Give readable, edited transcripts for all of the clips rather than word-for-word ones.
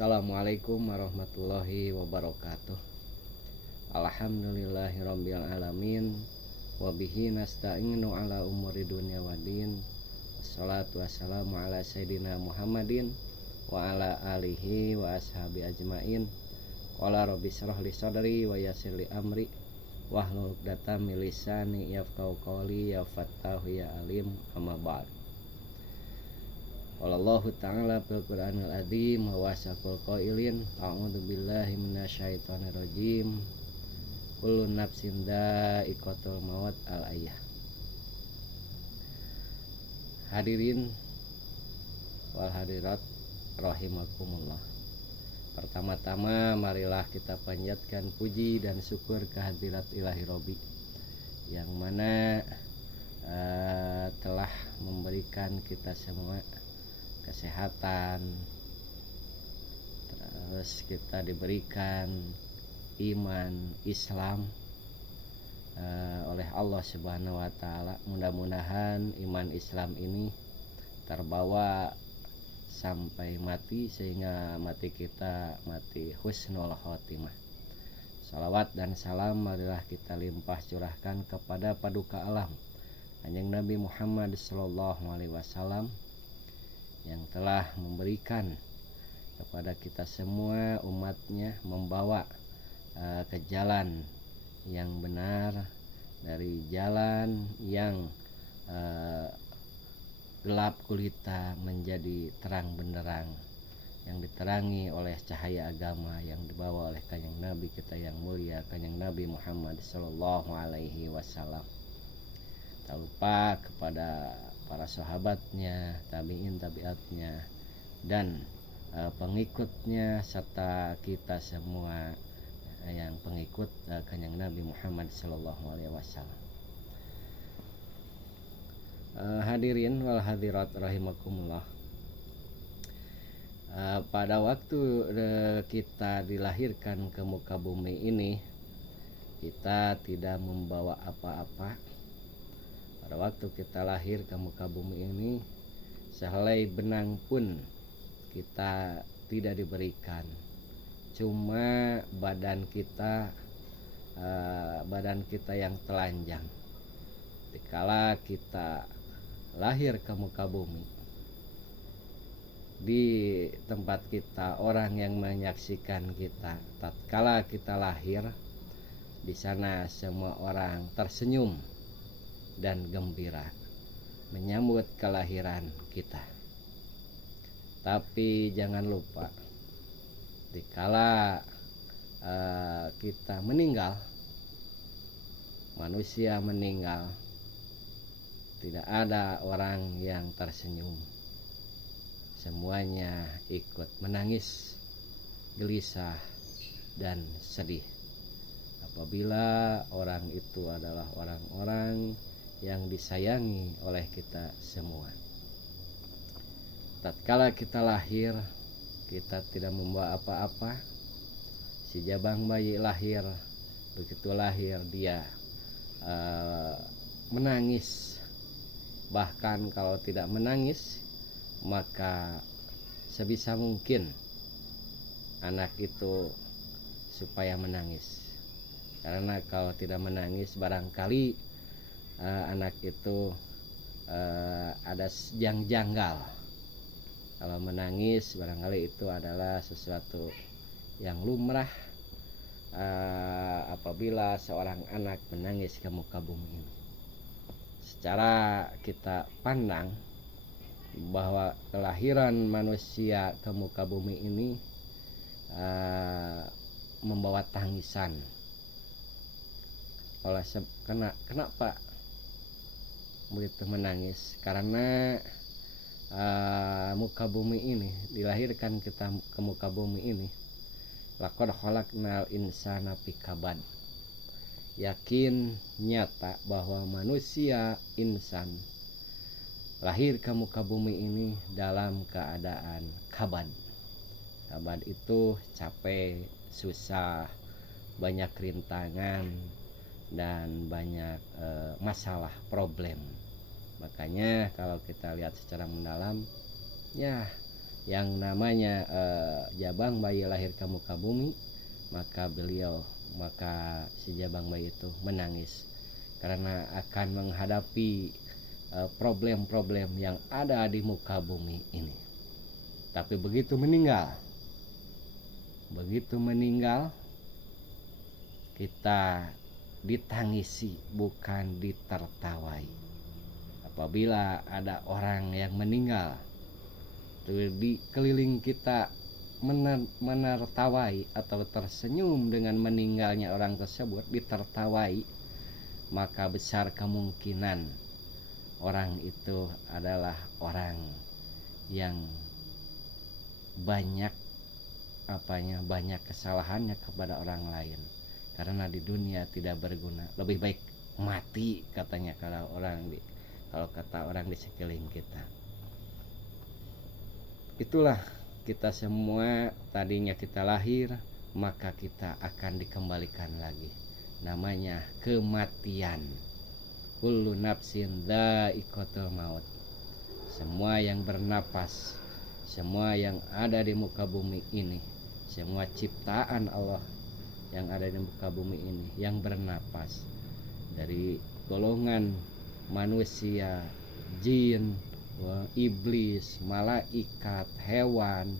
Assalamualaikum warahmatullahi wabarakatuh. Alhamdulillahirabbil alamin wa bihi nasta'inu ala umuri dunya waddin. Wassalatu wassalamu ala sayyidina Muhammadin wa ala alihi wa ashabi ajmain. Qala rabbi shrah li sadri wa yassir li amri wahlul 'uqdatam min lisani yafqahu qawli ya fattahu ya alim amma ba'd. Wallahu ta'ala fil Qur'anil azim wa wasaqul qailin a'udzu billahi minasyaitonir rajim. Kullu nafsin dha'iqatul maut al-ayah. Hadirin wal hadirat rahimakumullah. Pertama-tama marilah kita panjatkan puji dan syukur kehadirat Ilahi Robbi yang mana telah memberikan kita semua kesehatan, terus kita diberikan iman Islam oleh Allah Subhanahu wa taala. Mudah-mudahan iman Islam ini terbawa sampai mati sehingga mati kita mati husnul khotimah. Salawat dan salam marilah kita limpah curahkan kepada paduka alam Kanjeng Nabi Muhammad sallallahu alaihi wasallam yang telah memberikan kepada kita semua umatnya membawa ke jalan yang benar dari jalan yang gelap gulita menjadi terang benderang yang diterangi oleh cahaya agama yang dibawa oleh Kanjeng Nabi kita yang mulia Kanjeng Nabi Muhammad sallallahu alaihi wasallam. Tak lupa kepada para sahabatnya, tabi'in tabi'atnya dan pengikutnya serta kita semua yang pengikut Kanjeng Nabi Muhammad sallallahu alaihi wasallam. Hadirin wal hadirat rahimakumullah. Pada waktu kita dilahirkan ke muka bumi ini, kita tidak membawa apa-apa. Pada waktu kita lahir ke muka bumi ini, sehelai benang pun kita tidak diberikan. Cuma badan kita yang telanjang. Dikala kita lahir ke muka bumi, di tempat kita orang yang menyaksikan kita. Tatkala kita lahir, di sana semua orang tersenyum dan gembira menyambut kelahiran kita. Tapi jangan lupa, dikala kita meninggal, manusia meninggal, tidak ada orang yang tersenyum. Semuanya ikut menangis, gelisah, dan sedih. Apabila orang itu adalah orang-orang yang disayangi oleh kita semua. Tatkala kita lahir, kita tidak membawa apa-apa. Si jabang bayi lahir, begitu lahir dia menangis. Bahkan kalau tidak menangis, maka sebisa mungkin anak itu supaya menangis. Karena kalau tidak menangis barangkali anak itu ada yang janggal. Kalau menangis barangkali itu adalah sesuatu yang lumrah apabila seorang anak menangis ke muka bumi ini. Secara kita pandang bahwa kelahiran manusia ke muka bumi ini membawa tangisan. Kenapa begitu menangis? Karena muka bumi ini, dilahirkan kita ke muka bumi ini, laqad khalaqnal insana fi kabad. Yakin nyata bahwa manusia insan lahir ke muka bumi ini dalam keadaan kabad. Kabad itu capek, susah, banyak rintangan dan banyak masalah, problem. Makanya kalau kita lihat secara mendalam, ya yang namanya jabang bayi lahir ke muka bumi, maka si jabang bayi itu menangis karena akan menghadapi problem-problem yang ada di muka bumi ini. Tapi begitu meninggal kita ditangisi, bukan ditertawai. Apabila ada orang yang meninggal, di keliling kita menertawai atau tersenyum dengan meninggalnya orang tersebut, ditertawai, maka besar kemungkinan orang itu adalah orang yang banyak kesalahannya kepada orang lain, karena di dunia tidak berguna, lebih baik mati katanya kalau kata orang di sekeliling kita. Itulah kita semua, tadinya kita lahir maka kita akan dikembalikan lagi, namanya kematian. Kullu nafsin dha'iqatul maut. Semua yang bernapas, semua yang ada di muka bumi ini, semua ciptaan Allah yang ada di muka bumi ini yang bernapas, dari golongan manusia, jin, iblis, malaikat, hewan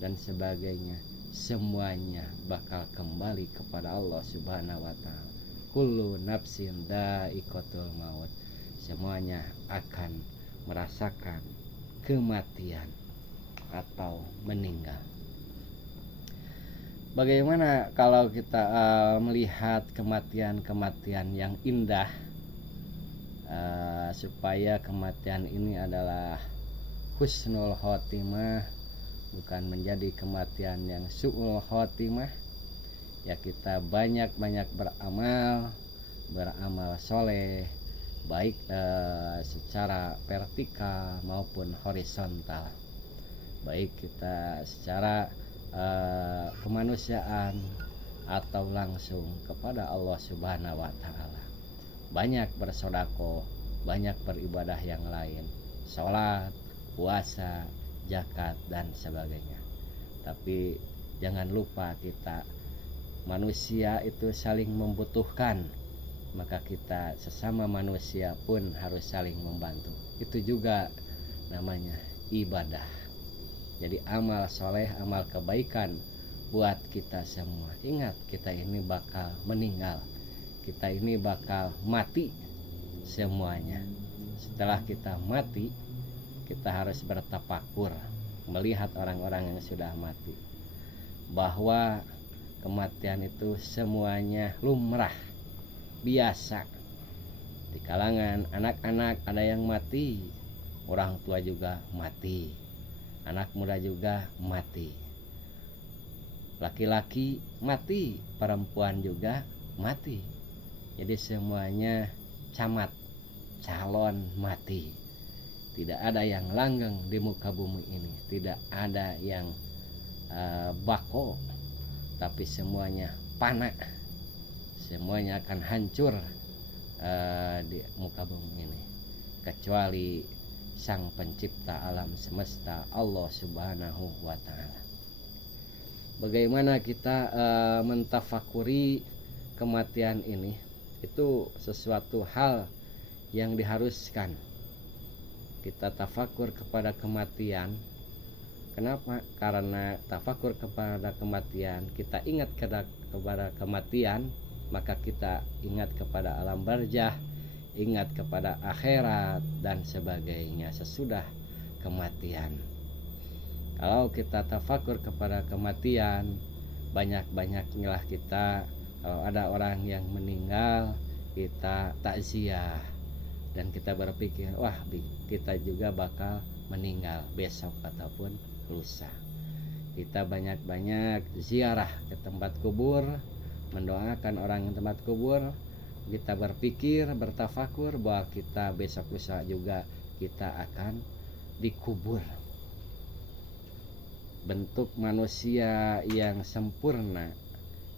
dan sebagainya, semuanya bakal kembali kepada Allah Subhanahu wa taala. Kullu nafsin dha'iqatul maut. Semuanya akan merasakan kematian atau meninggal. Bagaimana kalau kita melihat kematian yang indah, supaya kematian ini adalah husnul khotimah, bukan menjadi kematian yang su'ul khotimah, ya kita banyak-banyak beramal soleh, baik secara vertikal maupun horizontal, baik kita secara kemanusiaan atau langsung kepada Allah Subhanahu wa taala. Banyak bersedekah, banyak beribadah yang lain, sholat, puasa, zakat dan sebagainya. Tapi jangan lupa kita manusia itu saling membutuhkan, maka kita sesama manusia pun harus saling membantu. Itu juga namanya ibadah. Jadi amal soleh, amal kebaikan buat kita semua. Ingat, kita ini bakal meninggal, kita ini bakal mati semuanya. Setelah kita mati, kita harus bertafakur, melihat orang-orang yang sudah mati, bahwa kematian itu semuanya lumrah, biasa. Di kalangan anak-anak ada yang mati, orang tua juga mati, anak muda juga mati, laki-laki mati, perempuan juga mati. Jadi semuanya calon mati. Tidak ada yang langgeng di muka bumi ini, tidak ada yang bako, tapi semuanya fana, semuanya akan hancur di muka bumi ini, kecuali Sang Pencipta alam semesta, Allah Subhanahu wa taala. Bagaimana kita mentafakuri kematian ini? Itu sesuatu hal yang diharuskan kita tafakur kepada kematian. Kenapa? Karena tafakur kepada kematian, kita ingat kepada kematian, maka kita ingat kepada alam barzah, ingat kepada akhirat dan sebagainya sesudah kematian. Kalau kita tafakur kepada kematian, banyak-banyaklah kita, kalau ada orang yang meninggal, kita takziah dan kita berpikir, wah kita juga bakal meninggal besok ataupun lusa. Kita banyak-banyak ziarah ke tempat kubur, mendoakan orang yang tempat kubur. Kita berpikir, bertafakur bahwa kita besok lusa juga kita akan dikubur. Bentuk manusia yang sempurna,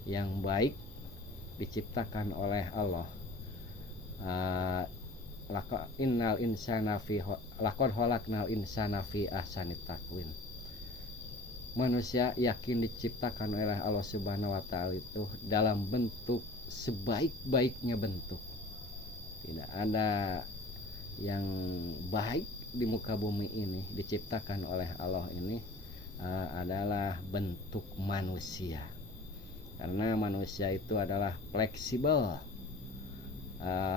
yang baik, diciptakan oleh Allah. Laqad khalaqnal insana fi ahsani taqwim. manusia yakin diciptakan oleh Allah Subhanahu wa taala itu dalam bentuk sebaik-baiknya bentuk. Tidak ada yang baik di muka bumi ini diciptakan oleh Allah ini adalah bentuk manusia. Karena manusia itu adalah fleksibel.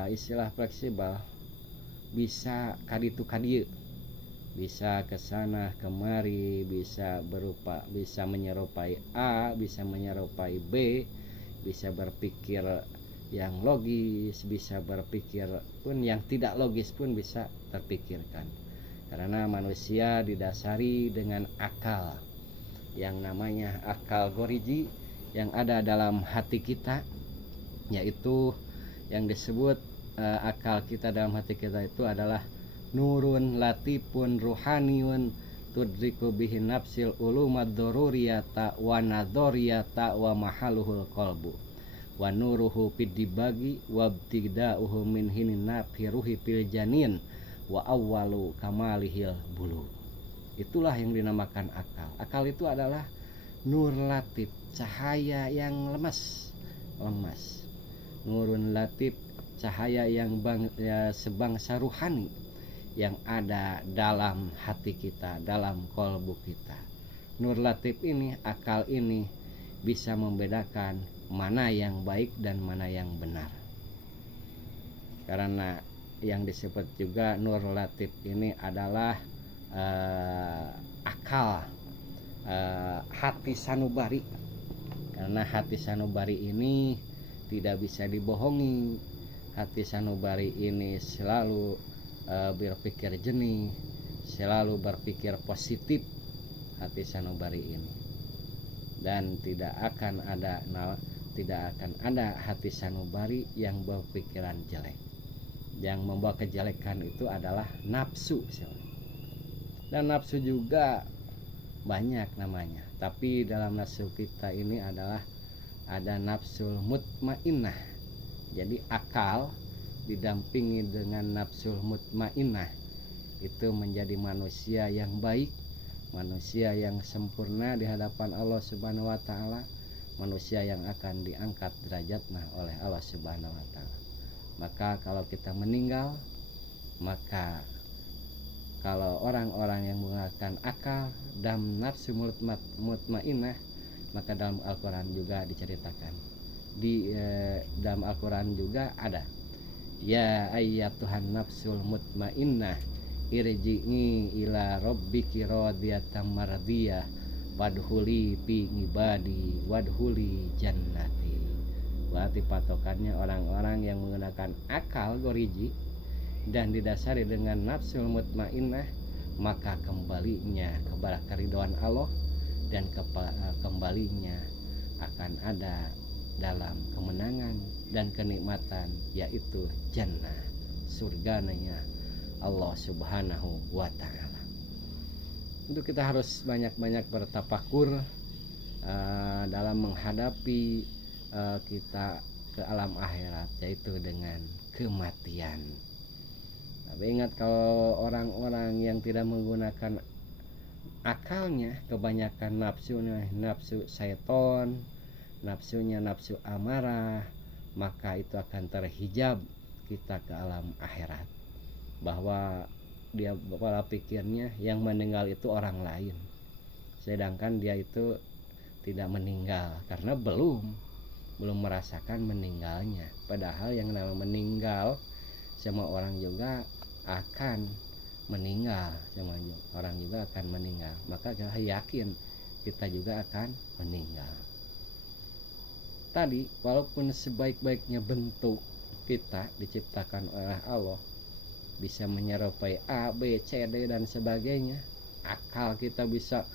Istilah fleksibel bisa kaditu kadieu, bisa ke sana kemari, bisa menyerupai A, bisa menyerupai B, bisa berpikir yang logis, bisa berpikir pun yang tidak logis pun bisa terpikirkan. Karena manusia didasari dengan akal, yang namanya akal goriji yang ada dalam hati kita, yaitu yang disebut akal kita dalam hati kita itu adalah nurun latifun ruhaniyun tudriku bihin nafsil ulumad doruriyata wa nadoriyata wa mahaluhul qalbu wa nuruhu piddibagi wa btida'uhu min hinin nafiruhi pil janin wa awwalu kamalihil bulu. Itulah yang dinamakan akal. Akal itu adalah nur latif, cahaya yang lemas. Nurun latif, cahaya yang sebangsa ruhani yang ada dalam hati kita, dalam kolbu kita. Nur latif ini, akal ini bisa membedakan mana yang baik dan mana yang benar. Karena yang disebut juga nur latif ini adalah akal hati sanubari. Karena hati sanubari ini tidak bisa dibohongi. Hati sanubari ini selalu berpikir jernih, selalu berpikir positif hati sanubari ini. Dan tidak akan ada hati sanubari yang berpikiran jelek. Yang membawa kejelekan itu adalah nafsu. Dan nafsu juga banyak namanya. Tapi dalam nafsu kita ini adalah ada nafsul mutmainnah. Jadi akal didampingi dengan nafsul mutmainnah itu menjadi manusia yang baik, manusia yang sempurna di hadapan Allah Subhanahu wa taala, manusia yang akan diangkat derajatnya oleh Allah Subhanahu wa taala. Maka kalau kita meninggal, maka kalau orang-orang yang menggunakan akal dan nafsu mutmainnah, maka dalam Al-Quran juga diceritakan. Di dalam Al-Quran juga ada, ya ayyatuhan nafsul mutmainnah irji'i ila rabbiki radiyatan mardiyah wadhuli fi ibadi wadhuli jannati. Berarti patokannya orang-orang yang menggunakan akal goriji dan didasari dengan nafsul mutmainnah, maka kembalinya kepada keridhaan Allah dan kembalinya akan ada dalam kemenangan dan kenikmatan, yaitu jannah, surganya Allah Subhanahu wa taala. Untuk kita harus banyak-banyak bertafakur dalam menghadapi kita ke alam akhirat, yaitu dengan kematian. Tapi ingat, kalau orang-orang yang tidak menggunakan akalnya, kebanyakan nafsu syaiton, nafsunya nafsu amarah, maka itu akan terhijab kita ke alam akhirat. Bahwa dia pola pikirnya yang meninggal itu orang lain, sedangkan dia itu tidak meninggal karena belum merasakan meninggalnya. Padahal yang namanya meninggal, semua orang juga akan meninggal, semua orang juga akan meninggal. Maka kita yakin kita juga akan meninggal. Tadi walaupun sebaik-baiknya bentuk kita diciptakan oleh Allah, bisa menyerupai A, B, C, D dan sebagainya, akal kita bisa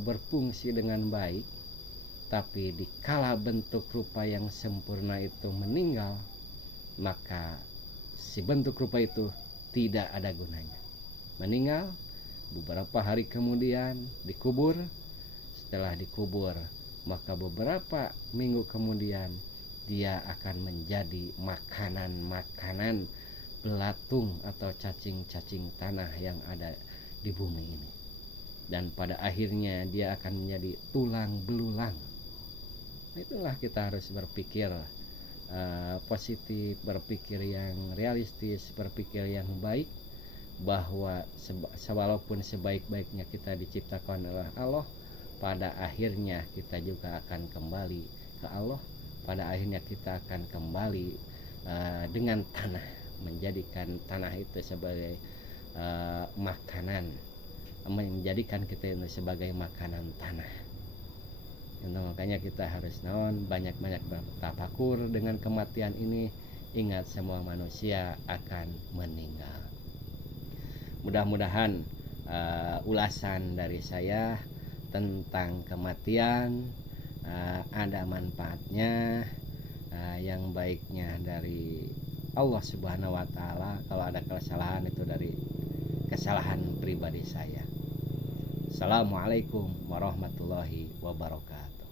berfungsi dengan baik, tapi dikala bentuk rupa yang sempurna itu meninggal, maka si bentuk rupa itu tidak ada gunanya. Meninggal, beberapa hari kemudian dikubur. Setelah dikubur, maka beberapa minggu kemudian dia akan menjadi makanan-makanan belatung atau cacing-cacing tanah yang ada di bumi ini. dan pada akhirnya dia akan menjadi tulang belulang. Itulah kita harus berpikir positif, berpikir yang realistis, berpikir yang baik, bahwa walaupun sebaik-baiknya kita diciptakan oleh Allah, pada akhirnya kita juga akan kembali ke Allah. Pada akhirnya kita akan kembali dengan tanah, menjadikan tanah itu sebagai makanan, menjadikan kita itu sebagai makanan tanah. Makanya kita harus banyak-banyak bertafakur dengan kematian ini. Ingat, semua manusia akan meninggal. Mudah-mudahan ulasan dari saya tentang kematian ada manfaatnya, yang baiknya dari Allah Subhanahu wa Ta'ala. Kalau ada kesalahan, itu dari kesalahan pribadi saya. Assalamualaikum warahmatullahi wabarakatuh.